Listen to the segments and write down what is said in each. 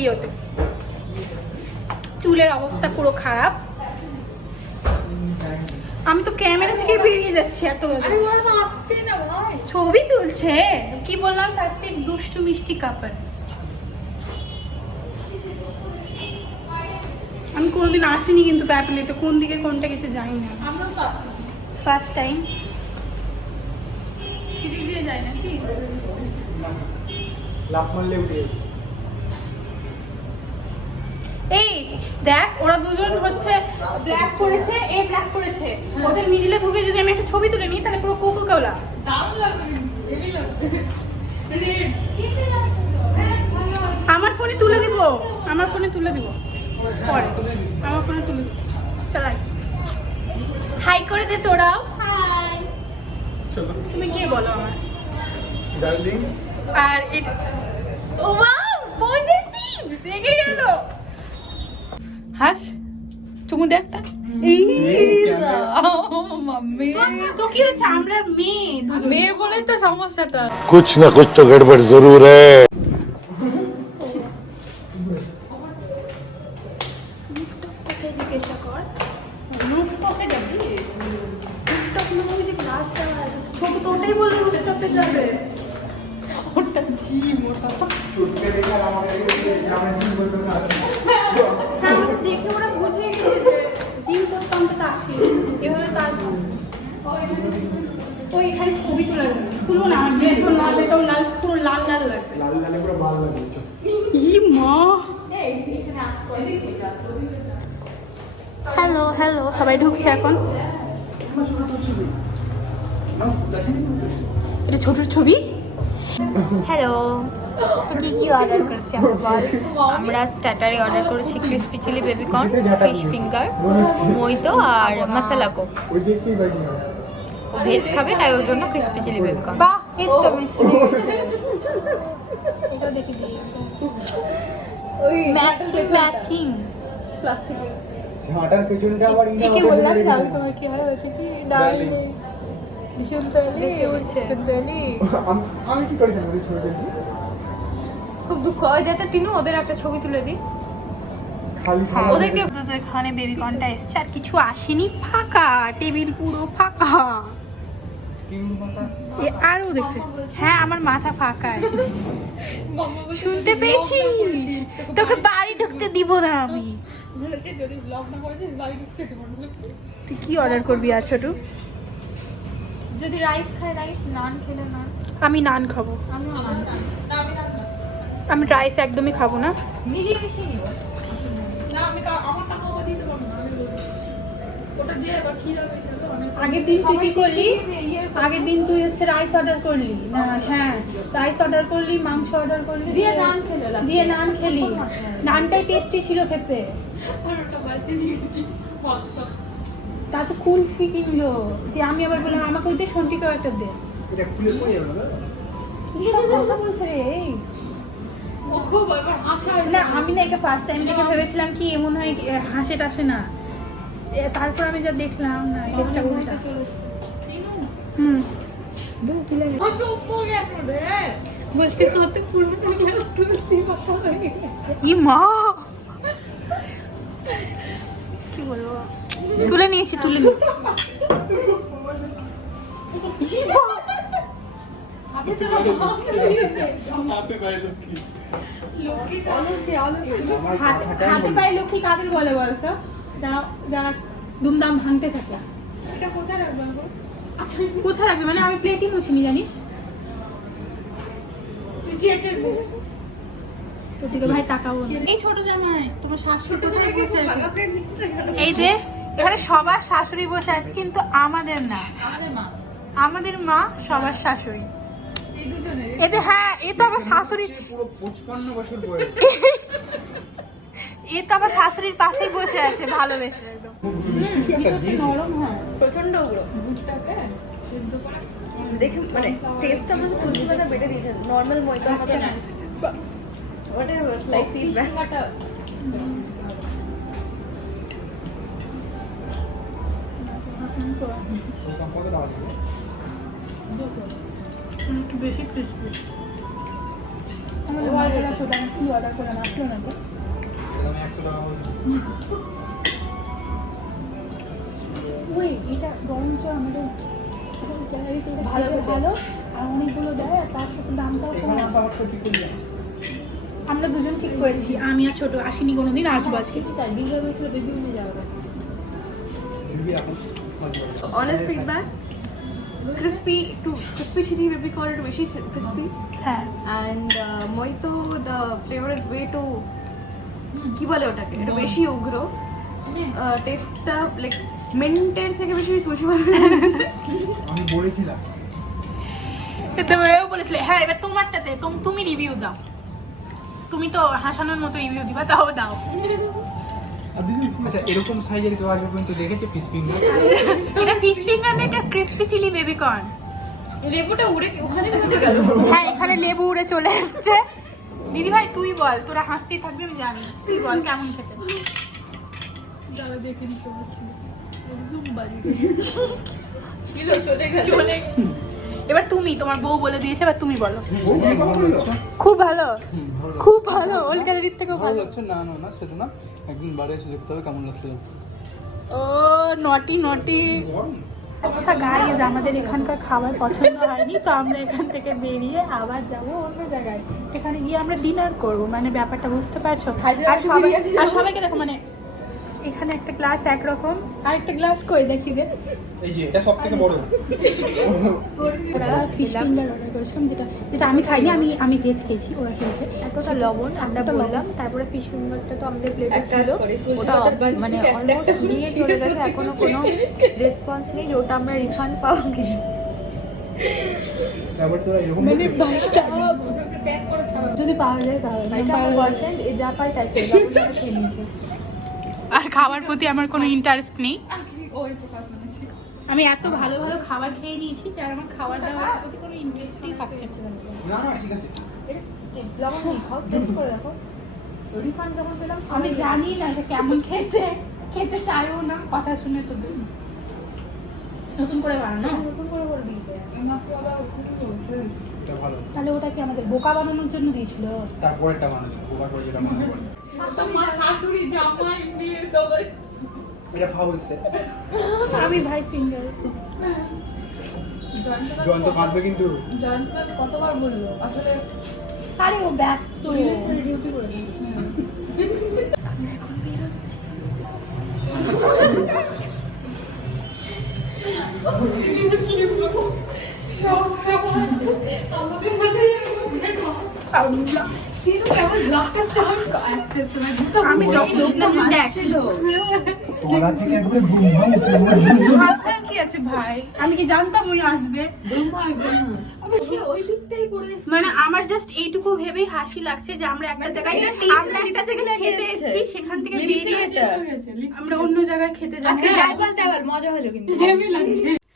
ভিডিওতে। চুলের অবস্থা পুরো খারাপ। আমি তো ক্যামেরা থেকে বেরিয়ে যাচ্ছি এত ছবি তুলছে। কি বললাম? ফার্স্টে দুষ্টু মিষ্টি কাপড়। আমি কোনোদিন আসিনি কিন্তু প্যাপেলিতে কোন দিকে কোনটা কিছু জানি না। আমরাও তো আসি ফার্স্ট টাইম সিঁড়ি দিয়ে যায় নাকি? লাভ মারলে উঠে। এই দেখ ওরা দুজন হচ্ছে ব্ল্যাক করেছে এ ব্ল্যাক করেছে। ওদের মিডিলে ঢুকে যদি আমি একটা ছবি তুলে নিই তাহলে পুরো কোকো কোলা আমার ফোনে তুলে দিব। আমার ফোনে তুলে দিব। পরে। আমার ফোনে তুলে দিব। চালাই হাই করে দে তোরাও। হাই তুমি কে বলো আমার ডার্লিং আর এটা ও ওয়াও পজিটিভ রেগে হাস চুমু দে একটা। মেয়ে বলেই তো সমস্যাটা। কুছ না কুছ তো গড়বড় জরুর হ্যাঁ দেখে হ্যাঁ আমাদের দেখে ওরা বুঝে গেছে যে জিম করতে অন্তত আসি এভাবে তো আসব ওই এখানে ছবি তোলা না লাল এটাও লাল পুরো লাল লাল লাগবে। লাল লালে পুরো ভালো লাগে ই মা। হ্যালো হ্যালো সবাই ঢুকছে এখন। এটা ছোট ছবি? হ্যালো তো কি কি অর্ডার করেছি আমরা বল? আমরা স্টার্টারে অর্ডার করেছি crispy chilli baby corn fish finger mojito আর মশলা কোক না ভেজ খাবে তাই ওর জন্য ক্রিসপি চিলি বেবিকর্ন বাহ এই তো মিষ্টি। এটা দেখি দিই। ওই ম্যাচিং ম্যাচিং প্লাস্টিকের ঝাঁটার পেছনটা আবার ইনা একে হবে বললাম বলে জানো তোমার কি হয় হচ্ছে কি? Darling. আমি- কি করে জানব ছবি খুব দুঃখ। ওই যাতে তিনু ওদের একটা ছবি তুলে দিই। খালি খালি ওদেরকে এখানে বেবি কর্নটা এসছে আর কিছু আসেনি ফাঁকা টেবিল পুরো ফাঁকা। আরও দেখছে। হ্যাঁ আমার মাথা ফাঁকা শুনতে পেয়েছি তোকে বাড়ি ঢুকতে দিব না আমি। তুই কি অর্ডার করবি আর ছোট? যদি রাইস খায় রাইস নান খেলে নান? আমি নান খাব। আমি নান আমি রাইস একদমই খাব না। মিলিয়ে মিশিয়ে নিব। না আমি আমার টাকা দিতে পারব না ওটা দিয়ে এবার খিদে পেয়েছে আগের দিন তুই কি করলি? আগের দিন তুই হচ্ছে রাইস অর্ডার করলি? না হ্যাঁ রাইস অর্ডার করলি মাংস অর্ডার করলি। দিয়ে নান খেলে দিয়ে নান খেলি। নানটাই টেস্টি ছিল খেতে। আর ওটা বাড়িতে নিয়ে গেছি। তা তো কুলফি কিনলো দিয়ে আমি আবার বললাম আমাকে ওই দিয়ে সন্টিকেও একটা দে। এটা খুলে পড়ে যাবে কি সব কথা বলছে রে এই? ও খুব এবার আশা না আমি না এটা ফার্স্ট টাইম দেখে ভেবেছিলাম কি এমন হয় হাসে টাসে না। তারপর আমি যা দেখলাম না কেসটা উল্টা। হুম। বলছি কত ই মা! কি বলব? তুলে নিয়েছি তুলে। হাতে পায়ে লক্ষ্মী বলে। পায়ে কাদের বলে বলতো যারা যারা দুমদাম ভাঙতে থাকে এটা কোথায় রাখব আচ্ছা কোথায় রাখবে মানে আমি প্লেটই মুছিনি জানিস তুই তো ঠিক ভাই এই ছোট জামাই তোমার শাশুড়ি কোথায় বসে আছে? এই যে এখানে সবার শাশুড়ি বসে আছে কিন্তু আমাদের না। আমাদের মা। সবার শাশুড়ি। এতে হ্যাঁ এ তো আবার শাশুড়ি এ তো আবার শাশুড়ির পাশেই বসে আছে ভালোবেসে একদম। নরম হয়। প্রচণ্ড উগ্র। দুধটাকে সেদ্ধ করে। দেখে মানে টেস্টটা আমাদের তুলসী পাতা বেটে দিয়েছে নর্মাল না। ওটা লাইক ফিডব্যাক একটু বেশি ক্রিসপি কি অর্ডার করলাম আসলো না তো ওই এটা বরঞ্চ আমাদের ভালো ভালো আর অনেকগুলো দেয় আর তার সাথে দামটাও কম আমরা দুজন ঠিক করেছি আমি আর ছোট আসিনি কোনোদিন আসব আজকে honest feedback. Crispy একটু crispy chili baby corn একটু বেশি crispy. হ্যাঁ। And uh, mojito the flavor is way too কি বলে ওটাকে? একটু বেশি উগ্র। টেস্টটা লাইক মিন্টের থেকে বেশি খুশি আমি বলেছিলাম। এতে বলেছিলে হ্যাঁ এবার তোমারটাতে তুম- তুমি রিভিউ দাও। তুমি তো হাসানোর মতো রিভিউ দিবা তাও দাও। আচ্ছা এরকম সাইজের কেউ আগে পর্যন্ত দেখেছে ফিস ফিঙ্গার এটা ফিশ ফিঙ্গার না এটা ক্রিসপি চিলি বেবি কর্ন লেবুটা উড়ে ওখানে গেল? হ্যাঁ এখানে লেবু উড়ে চলে এসছে। দিদি ভাই তুই বল তোরা হাসতেই থাকবি আমি জানি। তুই বল কেমন খেতে? ছিল চলে গেল। চলে। এবার তুমি তোমার বউ বলে দিয়েছে এবার তুমি বলো। খুব ভালো। খুব ভালো ওল গ্যালারির থেকেও ভালো ভালো। লাগছে না না না সেটা না। একদিন বাড়ি এসে দেখতে হবে কেমন লাগছে। ও নটি নটি আচ্ছা গাইজ আমাদের এখানকার খাবার পছন্দ হয়নি তো আমরা এখান থেকে বেরিয়ে আবার যাব অন্য জায়গায়। এখানে গিয়ে আমরা ডিনার করব মানে ব্যাপারটা বুঝতে পারছ? আর সবাই আর সবাইকে দেখো মানে এখানে একটা গ্লাস একরকম। আর একটা গ্লাস কই? দেখি দে। এই যে এটা সব থেকে বড়। ওরা ফিঙ্গার অর্ডার করেছিলাম যেটা যেটা আমি খাইনি আমি আমি ভেজ খেয়েছি ওরা খেয়েছে। এতটা লবণ আমরা বললাম তারপরে ফিশ ফিঙ্গারটা তো আমাদের প্লেটে ছিল। ওটা মানে অলমোস্ট নিয়ে চলে গেছে এখনও কোনো রেসপন্স নেই যে ওটা আমরা রিফান্ড পাবো কি তারপর তোরা এরকম মানে বাইশটা যদি পাওয়া যায় তাহলে। যা পায় তাই খেয়ে নিয়েছে। খাবার প্রতি আমার কোনো ইন্টারেস্ট নেই। আমি এত ভালো ভালো খাবার খেয়ে নিয়েছি যে আমার খাবার দাবার প্রতি কোনো ইন্টারেস্টই থাকছে না। না না ঠিক আছে। লবণ নেই খাও টেস্ট করে দেখো। রিফান্ড যখন পেলাম আমি জানি না এটা কেমন খেতে খেতে চাইও না কথা শুনে তো দিন। নতুন করে বানানো? নতুন করে করে দিয়েছে। এটা ভালো। তাহলে ওটা কি আমাদের বোকা বানানোর জন্য দিয়েছিল? তারপরেরটা বানাবো ওবার পরে যেটা বানাবো মা শাশুড়ি জামাই মেয়ে সবাই। এটা ফাউল হচ্ছে। আমি ভাই সিঙ্গেল জয়ন্ত কাঁদবে কিন্তু। জয়ন্ত কতবার বলল? আসলে আরে ও ব্যস্ত। ডিউটি করে দিল আমি যখন দেখ। তলা থেকে একবারে হাসার কি আছে ভাই? আমি কি জানতাম ওই আসবে? ওই দিকটাই করে মানে আমার জাস্ট এইটুকু ভেবেই হাসি লাগছে যে আমরা একটা জায়গায় আমরা একটা জায়গায় খেতে এসেছি। সেখান থেকে বেরিয়ে আমরা অন্য জায়গায় খেতে যাচ্ছি। মজা হলো কিন্তু।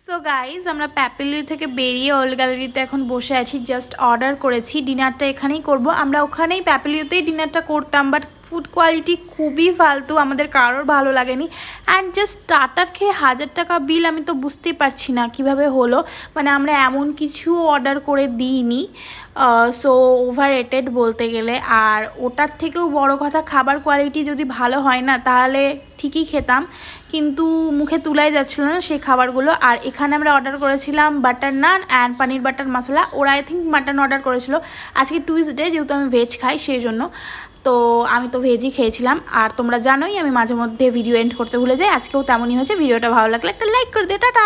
সো গাইজ আমরা প্যাপেলি থেকে বেরিয়ে ওল্ড গ্যালারিতে এখন বসে আছি। জাস্ট অর্ডার করেছি। ডিনারটা এখানেই করব। আমরা ওখানেই প্যাপিলিওতেই ডিনারটা করতাম বাট ফুড কোয়ালিটি খুবই ফালতু, আমাদের কারোর ভালো লাগেনি। অ্যান্ড জাস্ট স্টার্টার খেয়ে হাজার টাকা বিল আমি তো বুঝতেই পারছি না কীভাবে হলো। মানে আমরা এমন কিছু অর্ডার করে দিইনি সো ওভার রেটেড বলতে গেলে। আর ওটার থেকেও বড় কথা, খাবার কোয়ালিটি যদি ভালো হয় না, তাহলে ঠিকই খেতাম। কিন্তু মুখে তুলাই যাচ্ছিল না সেই খাবারগুলো। আর এখানে আমরা অর্ডার করেছিলাম butter naan and paneer butter masala ওরা আই থিঙ্ক মাটন অর্ডার করেছিল। আজকে টুইসডে যেহেতু আমি ভেজ খাই, সেই জন্য। তো আমি তো ভেজই খেয়েছিলাম। আর তোমরা জানোই আমি মাঝে মধ্যে ভিডিও এন্ড করতে ভুলে যাই। আজকেও তেমনই হয়েছে। ভিডিওটা ভালো লাগলে একটা লাইক করে দিও। টাটা!